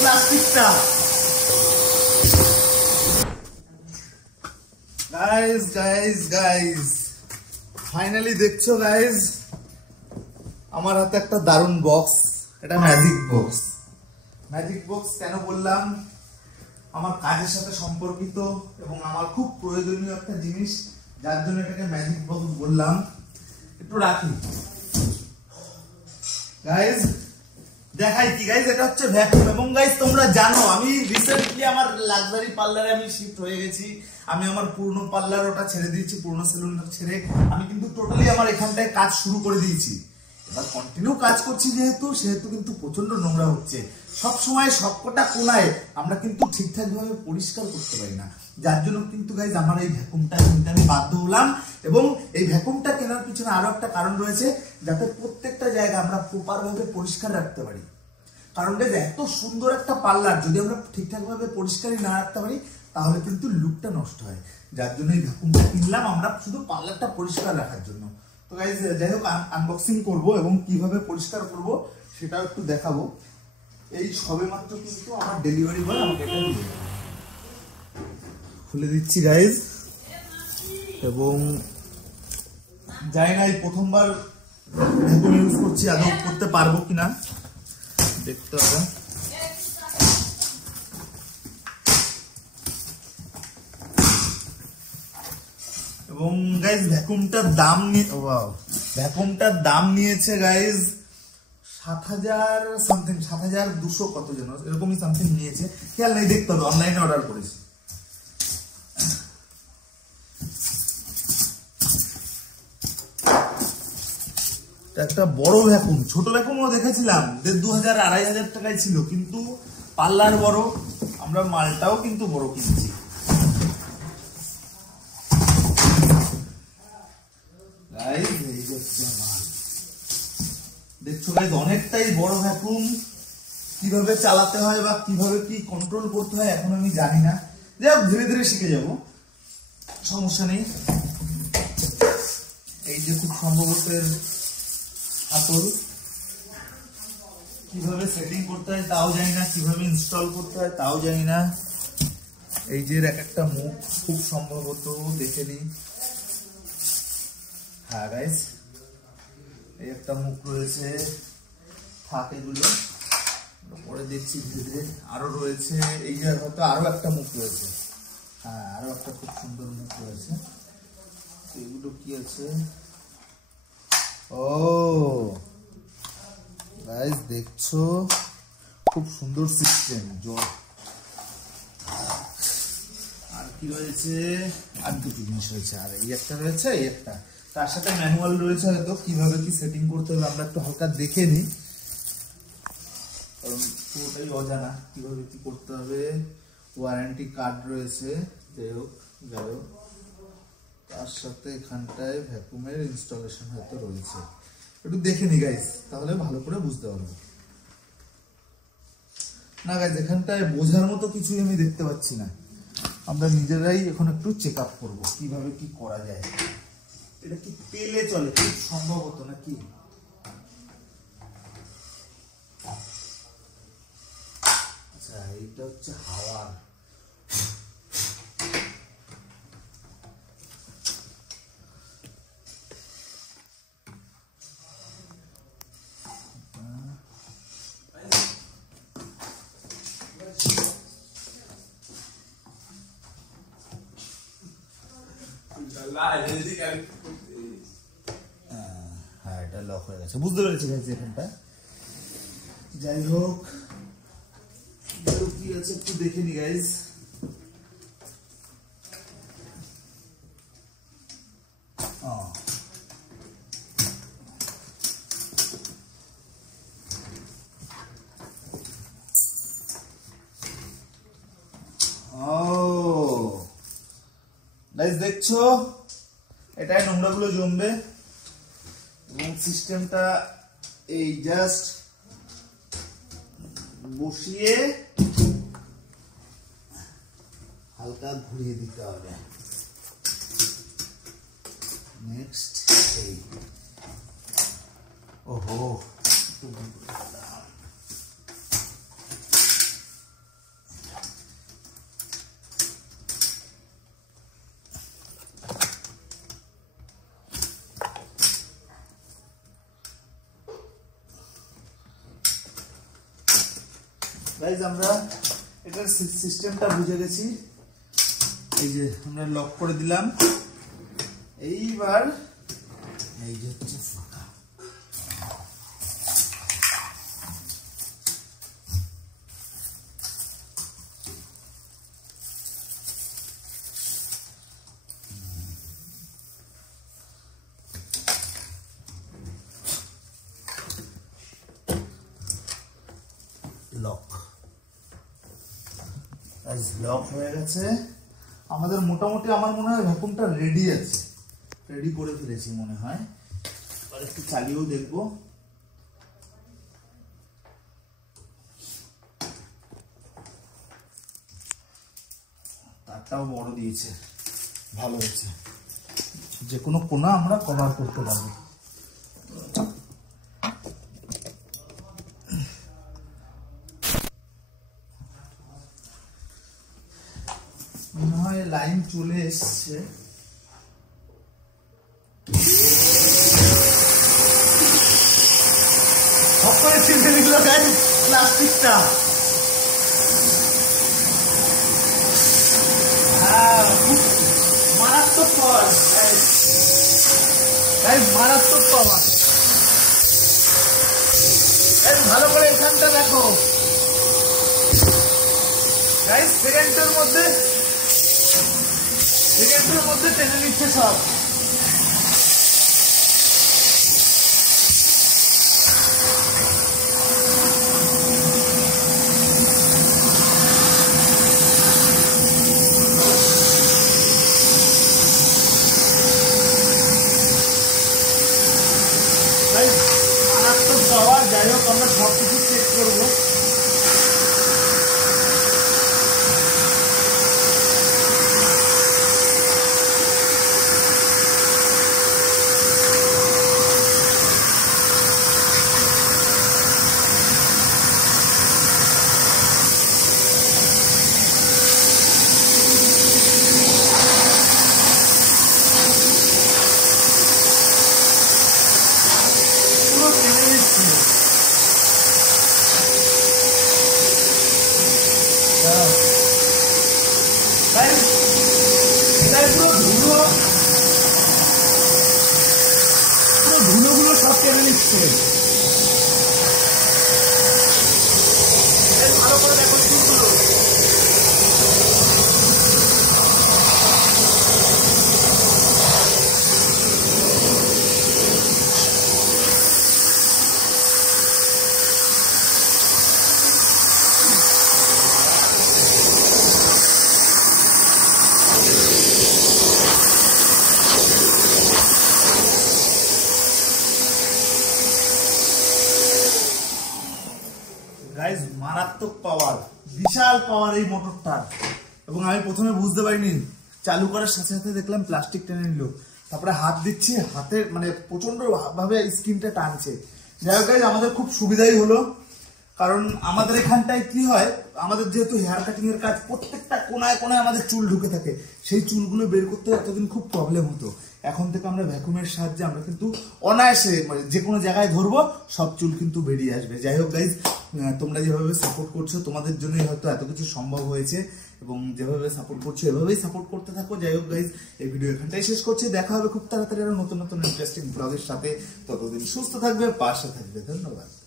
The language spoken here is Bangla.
প্লাস্টিকটা গাইজ ফাইনালি দেখছো গাইজ আমার হাতে একটা দারুণ বক্স। এটা ম্যাজিক বক্স। ম্যাজিক বক্স কেন বললাম, আমার কাজের সাথে সম্পর্কিত এবং আমার খুব প্রয়োজনীয় একটা জিনিস, যার জন্য এটাকে ম্যাজিক বক্স বললাম। একটু রাখি গাইজ, দেখাই কি গাইজ, এটা হচ্ছে ভ্যাকুয়াম। এবং গাইজ তোমরা জানো আমি রিসেন্টলি আমার লাক্সারি পার্লারে আমি শিফট হয়ে গেছি। আমি আমার পুরনো পার্লার ওটা ছেড়ে দিয়েছি, পুরনো সেলুনটা ছেড়ে আমি কিন্তু টোটালি আমার এখানটায় কাজ শুরু করে দিয়েছি। এবার কন্টিনিউ কাজ করছি সেহেতু কিন্তু প্রচন্ড নোংরা হচ্ছে। সব সময় সবকটা কোনায় আমরা কিন্তু ঠিকঠাক ভাবে পরিষ্কার করতে পারি না, যার জন্য কিন্তু গাইজ আমার এই ভ্যাকুয়ামটা কিনতে আমি বাধ্য হলাম। এবং এই ভ্যাকুয়ামটা কেনার পিছনে আরো একটা কারণ রয়েছে, যাতে প্রত্যেকটা জায়গা আমরা প্রপার ভাবে পরিষ্কার রাখতে পারি। কারণ গাইজ এত সুন্দর একটা পার্লার যদি আমরা ঠিকঠাক ভাবে পরিষ্কারই না রাখতে পারি তাহলে কিন্তু লুকটা নষ্ট হয়। যার জন্য এই ভ্যাকুয়ামটা কিনলাম আমরা শুধু পার্লারটা পরিষ্কার রাখার জন্য। তো গাইজ যাই হোক আনবক্সিং করব এবং কিভাবে পরিষ্কার করব সেটাও একটু দেখাবো। এই সবেমাত্র কিন্তু আমার ডেলিভারি বয় আমাকে এটা দিয়ে খুলে দিচ্ছি গাইজ। এবং জানি না এই প্রথমবার ভ্যাকুয়াম ইউজ করছি, আদৌ করতে পারবো কিনা দেখতে হবে। এবং গাইজ ভ্যাকুয়ামটার দাম নিয়েছে গাইজ 7,000 সামথিং, 7,200 কত যেন এরকমই সামথিং নিয়েছে, খেয়াল নেই, দেখতে হবে। অনলাইনে অর্ডার করেছি। একটা বড় ভ্যাকুয়াম, ছোট ভ্যাকুয়ামও দেখেছিলাম 2,500-2,500 টাকায় ছিল, কিন্তু পার্লার বড়, আমরা মালটাও কিন্তু বড় কিনছি। দেখছো গাইজ অনেকটাই বড় ভ্যাকুয়াম। কিভাবে চালাতে হয় বা কিভাবে কি কন্ট্রোল করতে হয় এখন আমি জানি না, যাই হোক ধীরে ধীরে শিখে যাব, সমস্যা নেই। এই যে খুব সম্ভবত হাতল, কিভাবে সেটিং করতে হয় তাও জানি না, কিভাবে ইনস্টল করতে হয় তাও জানি না। এই যে এক একটা মুখ খুব সম্ভবত দেখে নিই। হ্যাঁ গাইজ এই একটা মুখ রয়েছে, থাক এগুলো পরে দেখছি ধীরে ধীরে। আরো রয়েছে এই যে হয়তো আরো একটা মুখ রয়েছে, হ্যাঁ আরো একটা খুব সুন্দর মুখ রয়েছে। এগুলো কি আছে? ও গাইজ দেখছো খুব সুন্দর সিস্টেম। আর কি রয়েছে? আর দুটো জিনিস রয়েছে, আর এই একটা রয়েছে, এই একটা, তার সাথে ম্যানুয়াল রয়েছে, হয়তো কিভাবে কি সেটিং করতে হবে আমরা একটু হালকা দেখে নিই, কারণ পুরোটাই অজানা কিভাবে কি করতে হবে। ওয়ারেন্টি কার্ড রয়েছে, যাই হোক তার সাথে এখানটায় ভ্যাকুয়ামের ইনস্টলেশন হয়তো রয়েছে, একটু দেখে নি গাইজ, তাহলে ভালো করে বুঝতে পারবো। না গাইজ এখানটায় বোঝার মতো কিছুই আমি দেখতে পাচ্ছি না, আমরা নিজেরাই এখন একটু চেক আপ করবো কিভাবে কি করা যায়। এটা কি তেলে চলে খুব সম্ভবত নাকি? আচ্ছা এইটা হচ্ছে হাওয়ার। হ্যাঁ এটা লক হয়ে গেছে, বুঝতে পেরেছি এখানটা। যাই হোক কি আছে একটু দেখে নি গাইজ। গাইজ দেখছো এটাই নোংরাগুলো জমবে এবং সিস্টেমটা এই জাস্ট বসিয়ে হালকা ঘুরিয়ে দিতে হবে। নেক্সট ওহো গাইস আমরা এটার সিস্টেমটা বুঝে গেছি। এই যে আমরা লক করে দিলাম, এইবার এই যে হচ্ছে ফাঁকা। লক লক হয়ে গেছে আমাদের। মোটামুটি আমার মনে হয় ভ্যাকুমটা রেডি আছে, রেডি করে ফেলেছি মনে হয়। এবার একটু চালিয়েও দেখবো। তারটাও বড় দিয়েছে, ভালো হয়েছে। যে কোনো কোণা আমরা কভার করতে পারবো। মনে হয় লাইন চলে এসছে। প্লাস্টিকটা মারাত্মক পাওয়ার, মারাত্মক পাওয়ার। ভালো করে এখানটা দেখো গাইস, সেকেন্ডের মধ্যে টেনে নিচ্ছে সব। মারাত্মক পাওয়ার। যাই হোক আমরা সব কিছু চেক করবো। ধুলোগুলো সব টেনে নিচ্ছে। ভালো করে দেখো চুলগুলো। গাইস মারাত্মক পাওয়ার, বিশাল পাওয়ার এই মোটরটার। এবং আমি প্রথমে বুঝতে পারিনি, চালু করার সাথে সাথে দেখলাম প্লাস্টিক টেনে নিল। তারপরে হাত দিচ্ছি, হাতে মানে প্রচন্ড ভাবে স্কিনটা টানছে। যাই হোক গাইস আমাদের খুব সুবিধাই হলো, কারণ আমাদের এখানটায় কি হয়, আমাদের যেহেতু হেয়ার কাটিং এর কাজ, প্রত্যেকটা কোনায় কোনায় আমাদের চুল ঢুকে থাকে। সেই চুলগুলো বের করতে এতদিন খুব প্রবলেম হতো। এখন থেকে আমরা ভ্যাকুমের সাহায্যে আমরা কিন্তু অনায়াসে মানে যে কোনো জায়গায় ধরবো, সব চুল কিন্তু বেরিয়ে আসবে। যাই হোক গাইজ, তোমরা যেভাবে সাপোর্ট করছো, তোমাদের জন্যই হয়তো এত কিছু সম্ভব হয়েছে। এবং যেভাবে সাপোর্ট করছো এভাবেই সাপোর্ট করতে থাকো। যাই হোক গাইজ, এই ভিডিও এখানটাই শেষ করছি। দেখা হবে খুব তাড়াতাড়ি আরো নতুন নতুন ইন্টারেস্টিং ব্লগের সাথে। ততদিন সুস্থ থাকবে, পাশে থাকবে। ধন্যবাদ।